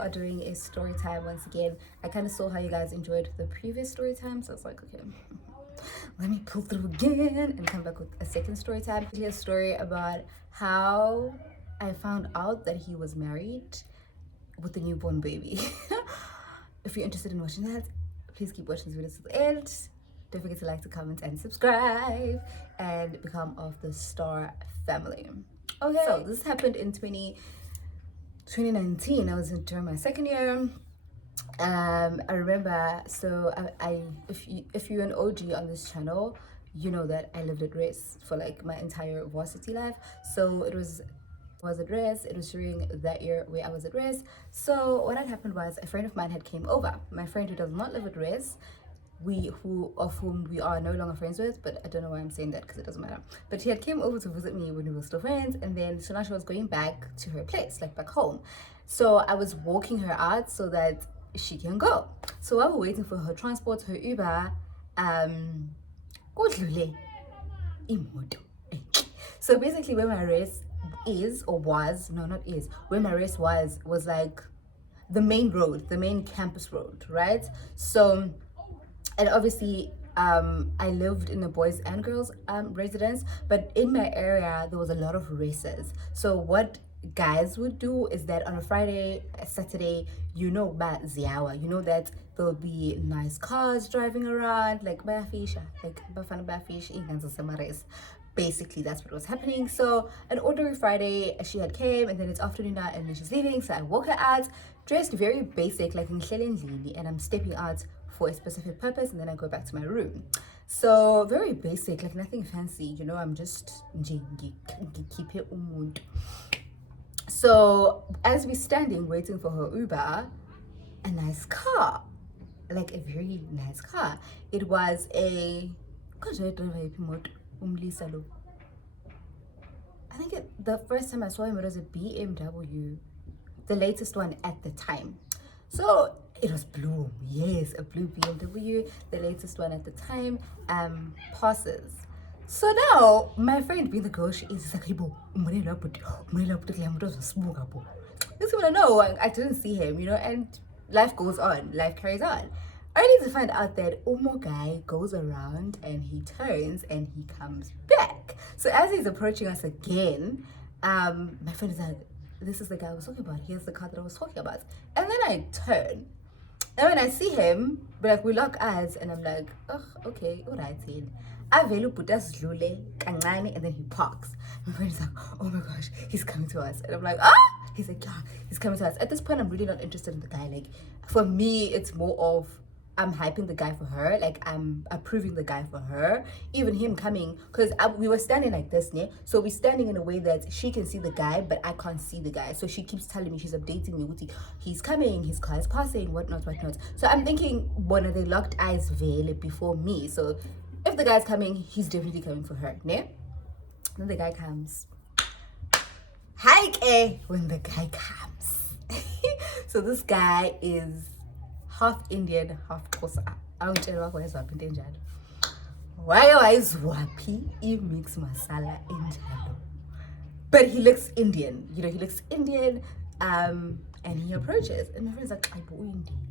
are doing a story time once again. I kind of saw how you guys enjoyed the previous story time, so I was like, okay, let me pull through again and come back with a second story time. A story about how I found out that he was married with a newborn baby. If you're interested in watching that, please keep watching this video to the end. Don't forget to like, to comment, and subscribe, and become of the Star family. Okay, so this happened in 2019. I was during my second year. I remember, so if you're an OG on this channel, you know that I lived at rest for like my entire varsity life. So it was at rest. It was during that year where I was at rest. So what had happened was a friend of mine had came over. My friend who does not live at rest, of whom we are no longer friends with, but I don't know why I'm saying that because it doesn't matter. But she had came over to visit me when we were still friends, and then so now she was going back to her place, like back home. So I was walking her out so that she can go. So while we're waiting for her transport, her Uber, kudlule imoto. So basically where my race is, or was, no, not is, where my race was like the main road, the main campus road, right? So, and obviously I lived in the boys and girls residence, but in my area there was a lot of races. So what guys would do is that on a Friday, a Saturday, you know that there'll be nice cars driving around, like bayafisha, like bafana bayafish in race. Basically that's what was happening. So an ordinary Friday, she had came, and then it's afternoon now, and then she's leaving. So I walk her out dressed very basic, like in and I'm stepping out for a specific purpose, and then I go back to my room. So very basic, like nothing fancy, you know, I'm just keep it umuntu. So as we're standing waiting for her Uber, a nice car, like a very nice car. It was a, I think the first time I saw him, it was a BMW, the latest one at the time. So it was blue, yes, a blue BMW, the latest one at the time, passes. So now my friend being the girl she is like, no, I didn't see him, you know, and life goes on, life carries on. I need to find out that Omo guy goes around and he turns and he comes back. So as he's approaching us again, my friend is like, this is the guy I was talking about. Here's the car that I was talking about. And then I turn. And when I see him, like we lock eyes, and I'm like, oh, okay, all right, then. And then he parks. My friend is like, oh my gosh, he's coming to us. And I'm like, ah! He's like, yeah, he's coming to us. At this point, I'm really not interested in the guy. Like, for me, it's more of, I'm hyping the guy for her, like I'm approving the guy for her. Even him coming, because we were standing like this, ne? So we're standing in a way that she can see the guy, but I can't see the guy. So she keeps telling me, she's updating me, Uti, he's coming, his car is passing, whatnot. So I'm thinking, one of the locked eyes veil before me. So if the guy's coming, he's definitely coming for her, ne? Then the guy comes. Hike when the guy comes. So this guy is half Indian, half Xhosa. Awutshela wayezwaphi into enjalo. Waye wayezwaphi i-mix masala enjalo. But he looks Indian, you know, he looks Indian, and he approaches, and my friend's like, Indian.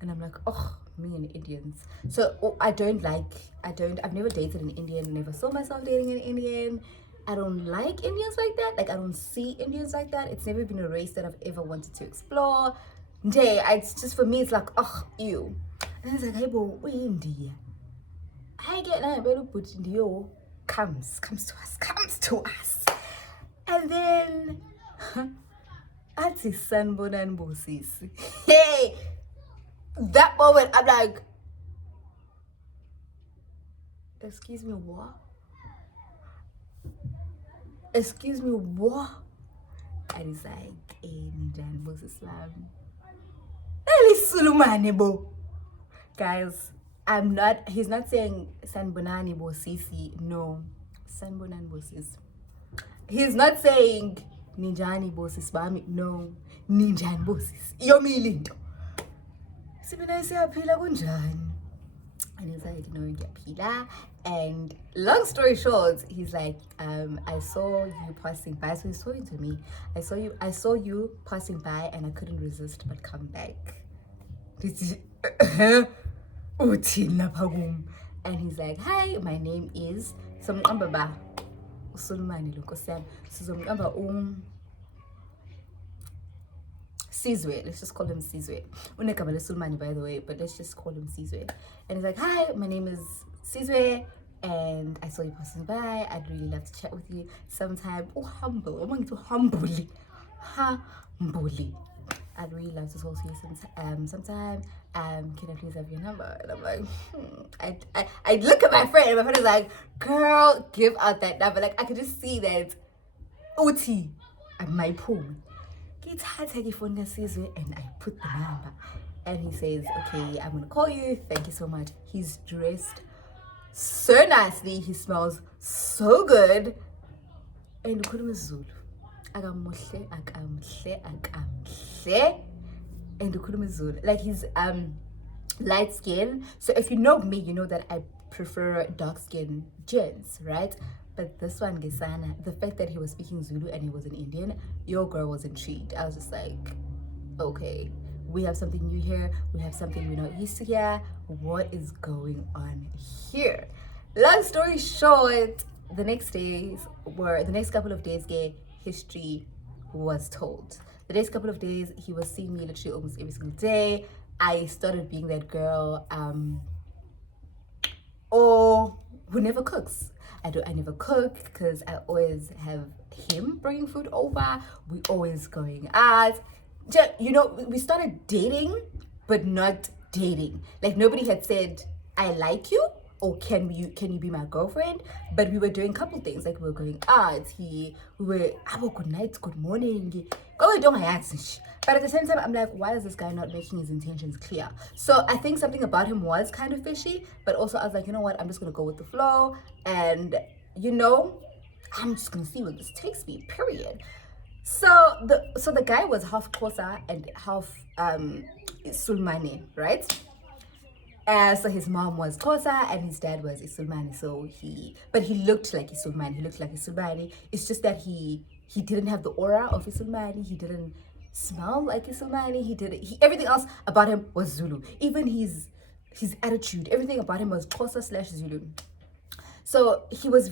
And I'm like, oh, me and Indians. So I've never dated an Indian, never saw myself dating an Indian. I don't like Indians like that. Like, I don't see Indians like that. It's never been a race that I've ever wanted to explore. It's just, for me, it's like, oh, ew. And it's like, hey, bo, we India. I get that, but India comes to us. And then, at his son, Bonan Bosis. Hey, that moment, I'm like, excuse me, what? Excuse me, what? And he's like, Ninjan Bosis Slam. Guys, he's not saying Sanbonani Bosisi, no, Sanbonan Bosis. He's not saying Ninjani Bosis Bami, no, Ninjan Bosis. Yomi Lindo. And he's like, you know, ngiyaphila. And long story short, he's like, I saw you passing by. So he's talking to me. I saw you passing by, and I couldn't resist but come back. And he's like, hi, my name is Somqamba uSulumane lo Nkosi yami. Sizomqamba Sizwe, let's just call him Sizwe. Unegama leSulumane, by the way, but let's just call him Sizwe. And he's like, hi, my name is Sizwe, and I saw you passing by. I'd really love to chat with you sometime. Oh, humble. I'm going to humbly. Humbly. I'd really love to talk to you sometime. Can I please have your number? And I'm like, I look at my friend, and my friend is like, girl, give out that number. Like, I could just see that Uti at my pool. And I put the number, and he says, okay, I'm gonna call you, thank you so much. He's dressed so nicely, he smells so good, and ukhuluma isiZulu akamuhle and ukhuluma isiZulu. Like, he's light skin. So if you know me, you know that I prefer dark skin gents, right? But this one, Gesana, the fact that he was speaking Zulu and he was an Indian, your girl was intrigued. I was just like, okay, we have something new here. We have something we're not used to here. What is going on here? Long story short, the next couple of days, gay history was told. The next couple of days, he was seeing me literally almost every single day. I started being that girl, who never cooks. I never cook because I always have him bringing food over. We always going out. You know, we started dating, but not dating. Like, nobody had said, I like you, or can you be my girlfriend? But we were doing a couple things. Like, we were going out. We were, good night, good morning. But at the same time, I'm like, why is this guy not making his intentions clear? So I think something about him was kind of fishy, but also I was like, you know what? I'm just going to go with the flow. And, you know, I'm just going to see where this takes me, period. So the guy was half Xhosa and half Sulmane, right? So his mom was Xhosa and his dad was Isulmani. But he looked like Isulmani. He looked like Isulmani. It's just that he didn't have the aura of Isulmani. He didn't smell like Isulmani. Everything else about him was Zulu. Even his attitude, everything about him was Xhosa/Zulu. So he was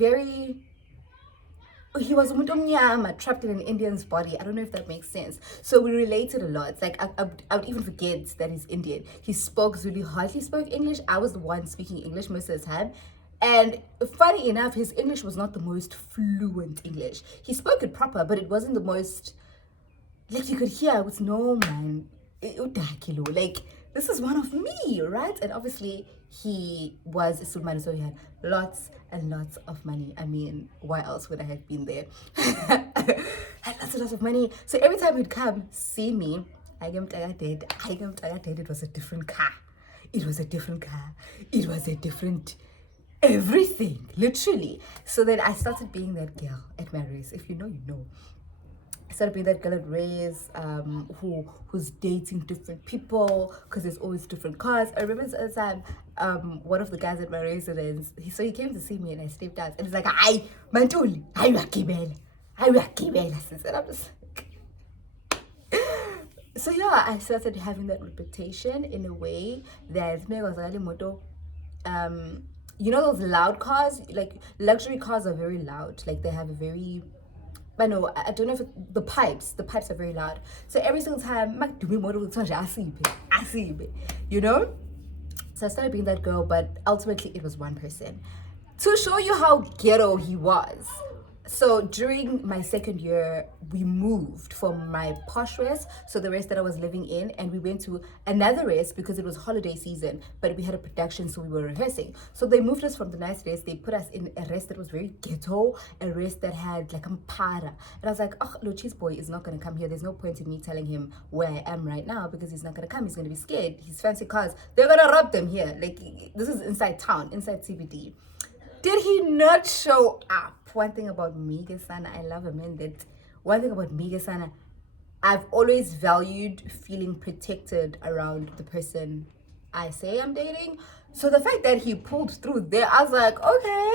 umuntu omnyama trapped in an Indian's body. I don't know if that makes sense. So we related a lot. Like, I would even forget that he's Indian. He spoke Zulu, hardly spoke English. I was the one speaking English most of the time. And funny enough, his English was not the most fluent English. He spoke it proper, but it wasn't the most, like, you could hear, it's no, man. Like, this is one of me, right? And obviously, he was a Sulmani, so he had lots and lots of money. I mean, why else would I have been there? Had lots and lots of money. So every time he'd come see me, it was a different car. It was a different car. It was a different everything, literally. So then I started being that girl at my race. If you know, you know. I started being that girl at race, who's dating different people because there's always different cars. I remember at the time, one of the guys at my residence, he came to see me and I stepped out and he's like, "Ay, Mantuli, ay wakibela, ay wakibela." And I'm just like, so yeah, I started having that reputation in a way that you know those loud cars, like luxury cars are very loud. Like, they have a very, I know, I don't know if the pipes are very loud. So every single time, you know? So I started being that girl, but ultimately it was one person. To show you how ghetto he was. So during my second year, we moved from my posh rest, so the rest that I was living in, and we went to another rest because it was holiday season, but we had a production, so we were rehearsing. So they moved us from the nice rest, they put us in a rest that was very ghetto, a rest that had like a mpara. And I was like, oh, no, cheese boy is not going to come here. There's no point in me telling him where I am right now because he's not going to come. He's going to be scared. His fancy cars, they're going to rob them here. Like, this is inside town, inside CBD. Did he not show up? One thing about me, Gesana, I love a man that, one thing about me, Gesana, I've always valued feeling protected around the person I say I'm dating. So the fact that he pulled through there, I was like, okay,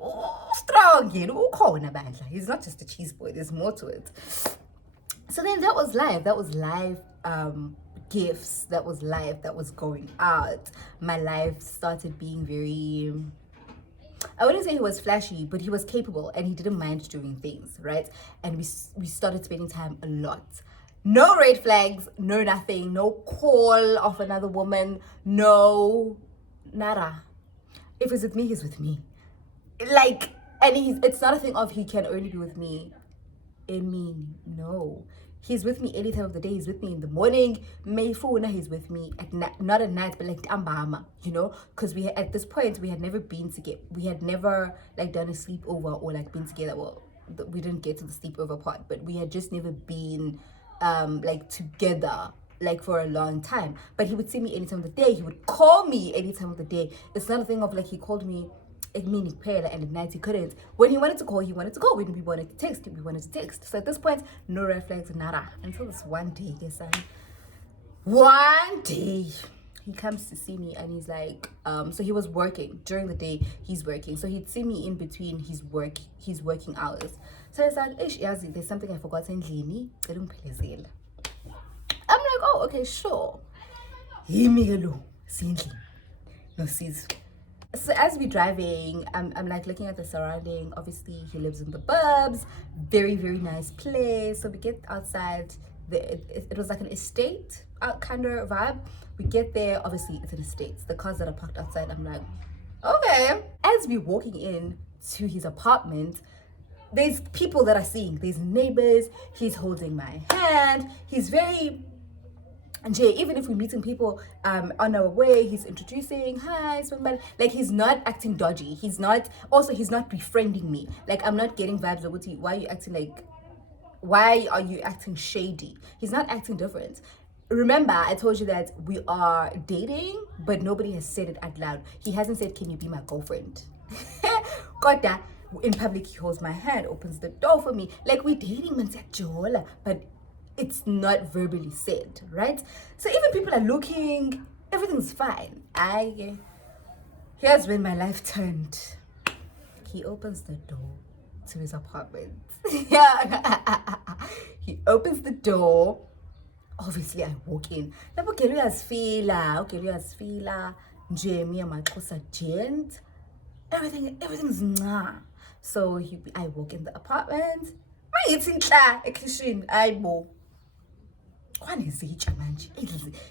oh, strong, you know, he's not just a cheese boy, there's more to it. So then that was live gifts, that was live, that was going out. My life started being very, I wouldn't say he was flashy, but he was capable and he didn't mind doing things, right? And we started spending time a lot. No red flags, no nothing, no call of another woman, no nada. If he's with me, he's with me. Like, and it's not a thing of he can only be with me. I mean, no. He's with me any time of the day. He's with me in the morning. Mayfuna, he's with me at night, not at night, but like ambama, you know? Because at this point we had never been together. We had never like done a sleepover or like been together. Well, we didn't get to the sleepover part, but we had just never been like together like for a long time. But he would see me any time of the day. He would call me any time of the day. It's not a thing of like he called me and at night he couldn't. When he wanted to call, he wanted to call. When we wanted to text, we wanted to text. So at this point, no red flags, nada. Until this one day, one day he comes to see me and he's like, so he was working during the day. He's working, so he'd see me in between his working hours. So I said, "Ish, Yazi, there's something I forgot in Lini. I'm like, oh, okay, sure. No, sis. So as we're driving, I'm like looking at the surrounding. Obviously, he lives in the burbs. Very, very nice place. So we get outside. It was like an estate kind of vibe. We get there. Obviously, it's an estate. The cars that are parked outside, I'm like, okay. As we're walking in to his apartment, there's people that are seeing. There's neighbors. He's holding my hand. He's very... And Jay, even if we're meeting people on our way, he's introducing, hi, like he's not acting dodgy. He's not befriending me. Like I'm not getting vibes of why are you acting shady? He's not acting different. Remember, I told you that we are dating, but nobody has said it out loud. He hasn't said, can you be my girlfriend? Got that? In public, he holds my hand, opens the door for me. Like we're dating, man, but it's not verbally said, right? So even people are looking, everything's fine. Here's when my life turned. He opens the door to his apartment. He opens the door. Obviously, I walk in. Everything's nah. So I walk in the apartment. It's in the kitchen. Kwanezitsha manje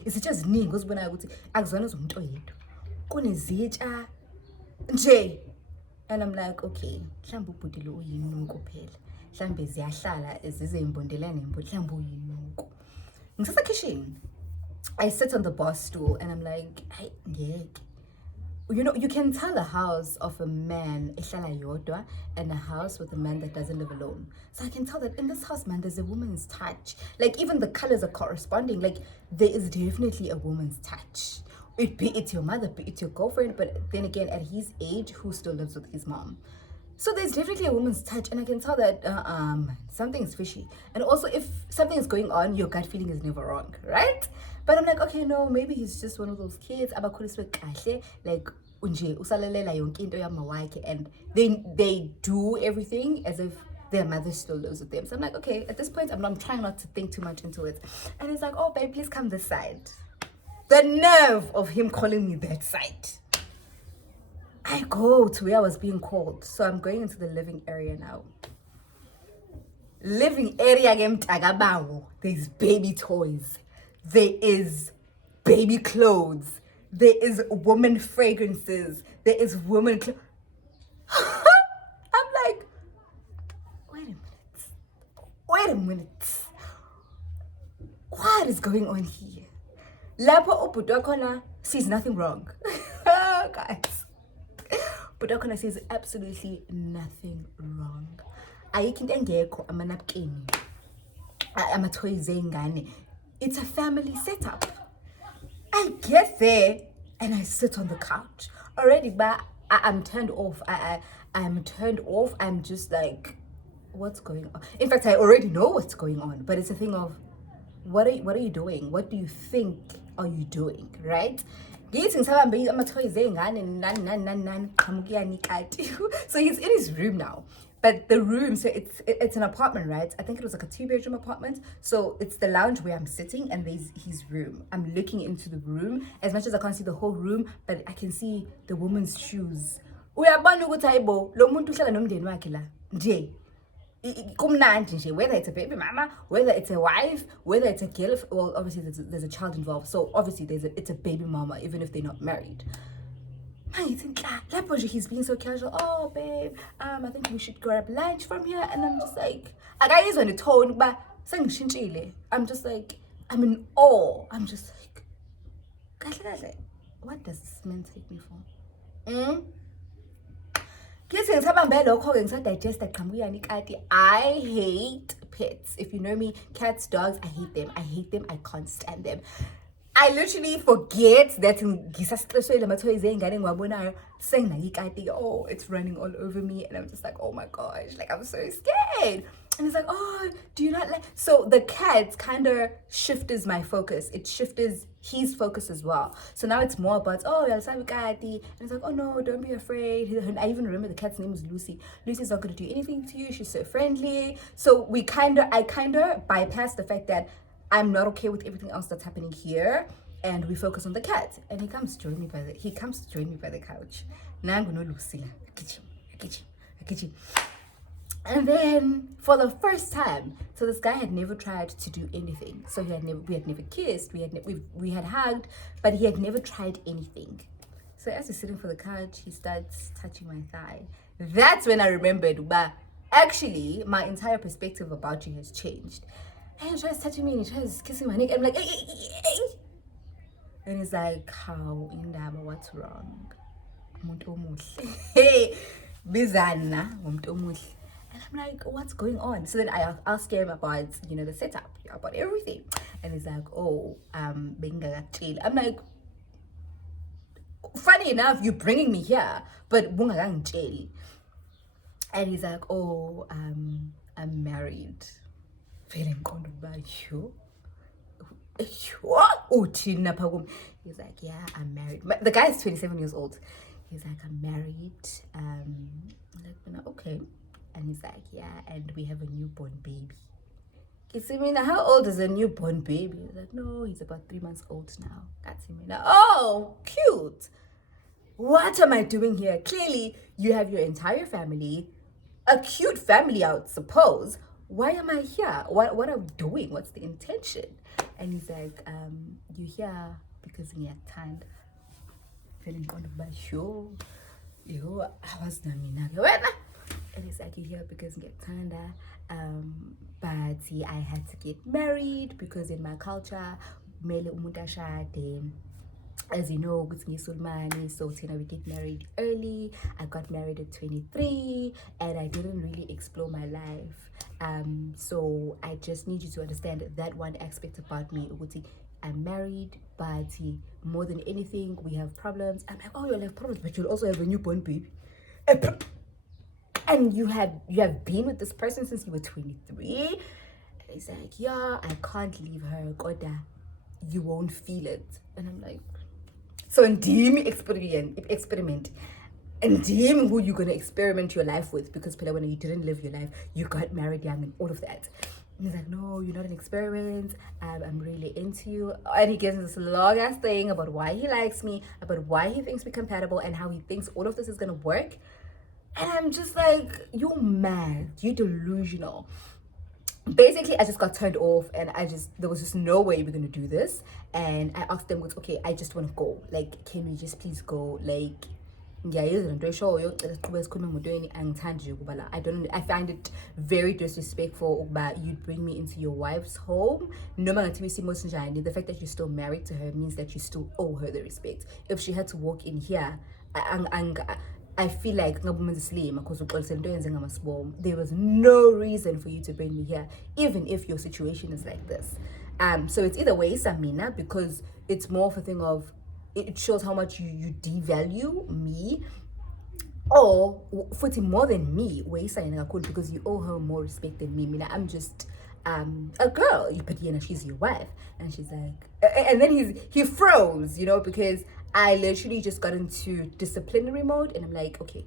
izitsha ziningi ozibona ukuthi akuzona umuntu oyedwa kunezitsha nje. And I'm like, okay, mhlawumbe ubhudile uyinuko phela, mhlawumbe ziyahlala zizimbondelana nembondo, mhlawumbe uyinuko. Ngisasa kitchen, I sit on the bar stool and I'm like, hey, ngeke. You know, you can tell a house of a man ehlala yodwa and a house with a man that doesn't live alone. So I can tell that in this house, man, there's a woman's touch. Like even the colors are corresponding. Like there is definitely a woman's touch. Be it your mother, be it your girlfriend, but then again, at his age, who still lives with his mom? So there's definitely a woman's touch, and I can tell that something's fishy. And also, if something is going on, your gut feeling is never wrong, right? But I'm like, okay, no, maybe he's just one of those kids. Like unje usalalela yonke into yamawakhe, and they do everything as if their mother still lives with them. So I'm like, okay, at this point, I'm trying not to think too much into it. And he's like, oh, babe, please come this side. The nerve of him calling me that side. I go to where I was being called. So I'm going into the living area now. Living area again, tagabawo. There's baby toys. There is baby clothes. There is woman fragrances. There is woman I'm like, wait a minute. What is going on here? Lapho ubudokona sees nothing wrong. Guys. Budokona says absolutely nothing wrong. Ayikho into engekho amanapkini. Amatoys engane. It's a family setup. I get there and I sit on the couch. Already, but I'm turned off. I'm turned off. I'm just like, what's going on? In fact, I already know what's going on, but it's a thing of, what are you doing? What do you think are you doing, right? ngithi ngisabambe ama-toys ey'ngane nani qhamukiyani kati. So he's in his room now. But the room, so it's an apartment, right? I think it was like a 2-bedroom apartment. So it's the lounge where I'm sitting and there's his room. I'm looking into the room as much as I can't see the whole room, but I can see the woman's shoes. Uyabona ukuthi hayibo lo muntu uhlala nomndeni wakhe la nje. Kumnandi nje, whether it's a baby mama, whether it's a wife, whether it's a girl, well, obviously there's a child involved. So obviously it's a baby mama, even if they're not married. He's being so casual. Oh, babe, I think we should grab lunch from here. And I'm just like, I use on the tone, but I'm just like, I'm in awe. I'm just like, what does this man take me for? I hate pets. If you know me, cats, dogs, I hate them. I can't stand them. I literally forget that oh, it's running all over me, and I'm just like, oh my gosh, like I'm so scared. And he's like, oh, do you not like? So the cat kind of shifts my focus. It shifts his focus as well. So now it's more about, oh, and it's like, oh no, don't be afraid. I even remember the cat's name was Lucy. Lucy's not going to do anything to you. She's so friendly. So I kind of bypass the fact that I'm not okay with everything else that's happening here, and we focus on the cat. And he comes to join me by the couch. Now I'm gonna Lucy. And then for the first time, so this guy had never tried to do anything. So we had never kissed, we had hugged, but he had never tried anything. So as we're sitting for the couch, he starts touching my thigh. That's when I remembered, but actually my entire perspective about you has changed. And he tries touching me and he tries kissing my neck. I'm like, hey. And he's like, how indaba, what's wrong? Hey, bizana, and I'm like, what's going on? So then I asked him about, the setup, about everything. And he's like, oh, I'm like, funny enough, you're bringing me here, but and he's like, oh, I'm married. Feeling kind of bad, you. He's like, yeah, I'm married. The guy is 27 years old. He's like, I'm married. I'm like, okay. And he's like, yeah, and we have a newborn baby. How old is a newborn baby? He's like, no, he's about 3 months old now. That's him. Oh, cute. What am I doing here? Clearly, you have your entire family, a cute family, I would suppose. Why am I here? What are we doing? What's the intention? And he's like, you're here because we are tired. Feeling kind of bad, sure. I was not mean. And he's like, you're here because we get tired. But I had to get married because in my culture, mele umuntu ashade. As you know, so Tina, we get married early. I got married at 23 and I didn't really explore my life. So I just need you to understand that one aspect about me. I'm married, but more than anything, we have problems. I'm like, oh, you'll have problems, but you'll also have a newborn baby. And you have been with this person since you were 23. And he's like, yeah, I can't leave her. Koda, you won't feel it. And I'm like, so ndim experiment. And ndim who you're gonna experiment your life with, because when you didn't live your life, you got married young and all of that. And he's like, no, you're not an experiment. I'm really into you. And he gives this long ass thing about why he likes me, about why he thinks we're compatible, and how he thinks all of this is gonna work. And I'm just like, you're mad, you're delusional. Basically, I just got turned off, and there was just no way we're gonna do this. And I asked them, okay, I just want to go. Like, can we just please go? Like, I find it very disrespectful that you'd bring me into your wife's home. No matter the fact that you're still married to her means that you still owe her the respect. If she had to walk in here, I feel like there was no reason for you to bring me here, even if your situation is like this. So it's either way, Samina, because it's more of a thing of, it shows how much you devalue me, or more than me, because you owe her more respect than me. I'm just a girl, but she's your wife. And she's like, and then he froze, because I literally just got into disciplinary mode, and I'm like, okay,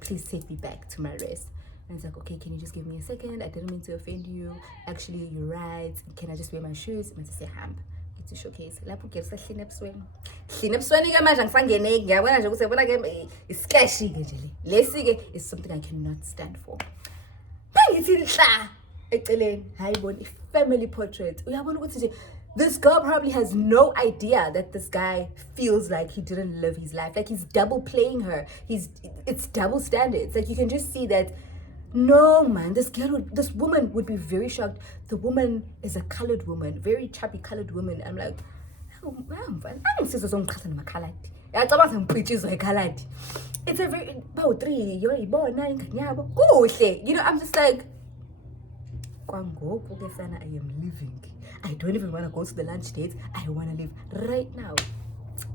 please take me back to my rest. And it's like, okay, can you just give me a second? I didn't mean to offend you. Actually, you're right. Can I just wear my shoes? And I just say, ham. It's a showcase. Lapho ke sahline ebusweni. Hline ebusweni ke manje ngisangene ngiyabona nje ukuthi yabona ke isketchy ke nje le. Lesi ke is something I cannot stand for. Mangithi nhla eceleni hayibona family portrait. Uyabona ukuthi nje this girl probably has no idea that this guy feels like he didn't live his life. Like he's double playing her. It's double standards. Like you can just see that. No man, this woman would be very shocked. The woman is a colored woman, very chubby colored woman. I'm like, it's a very about 3 you know, I'm just like, I am living. I don't even want to go to the lunch dates. I want to live right now.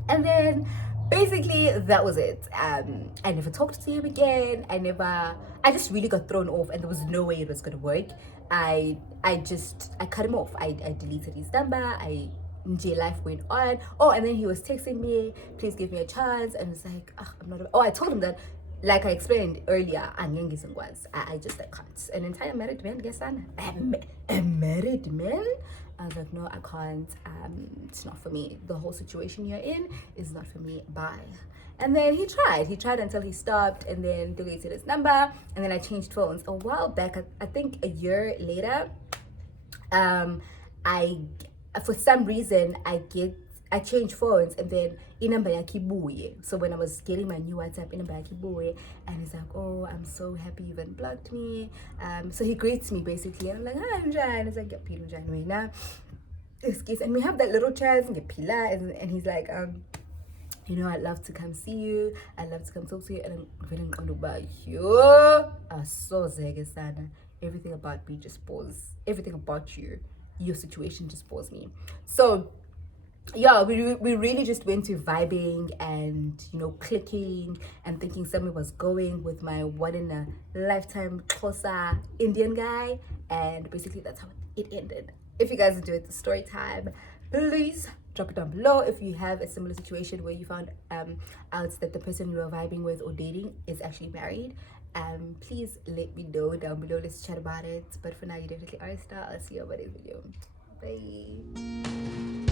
And then basically that was it. I never talked to him again. I just really got thrown off, and there was no way it was gonna work. I cut him off. I deleted his number. Life went on. Oh, and then he was texting me, please give me a chance. And it's like, I'm not. Oh, I told him that, like I explained earlier, I just can't. And entire married man, guess a married man. I was like, no, I can't. It's not for me. The whole situation you're in is not for me. Bye. And then he tried until he stopped, and then deleted his number. And then I changed phones a while back. I think a year later, for some reason I changed phones, and then inamba yakibuye. So when I was getting my new WhatsApp, inamba yakibuye, and he's like, oh, I'm so happy you've unblocked me. So he greets me basically, and I'm like, hi, I'm Jan. It's like, yeah, excuse, and we have that little chat and he's like, you know, I'd love to come see you. I'd love to come talk to you. And I'm feeling about you. Everything about me just pause. Everything about you, your situation just pause me. So yeah, we really just went to vibing and, you know, clicking and thinking something was going with my one in a lifetime Xhosa Indian guy. And basically that's how it ended. If you guys enjoyed the story time, please drop it down below. If you have a similar situation where you found out that the person you are vibing with or dating is actually married, please let me know down below. Let's chat about it. But for now, you definitely are a star. I'll see you on my next video. Bye.